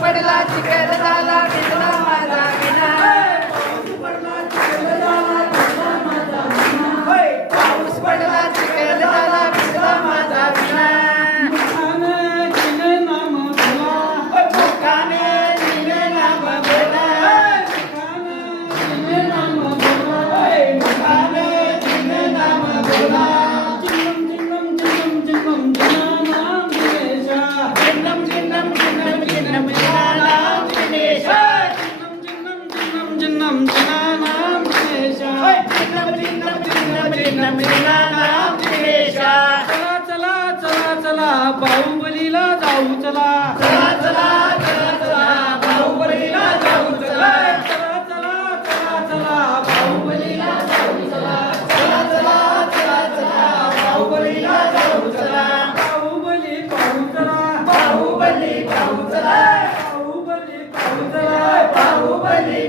पडला चिखल झाला भिजला माझा विना पाऊस पडला चिखल झाला भिजला माझा विना चला चला चला बाहुबलीला जाऊ चला चला चला चला चला बाहुबलीला जाऊ चला चला चला चला चला बाहुबलीला जाऊ चला चला चला चला चला बाहुबलीला जाऊ चला बाहुबली पाहू चला बाहुबली पाहू चला बाहुबली पाहू चला बाहुबली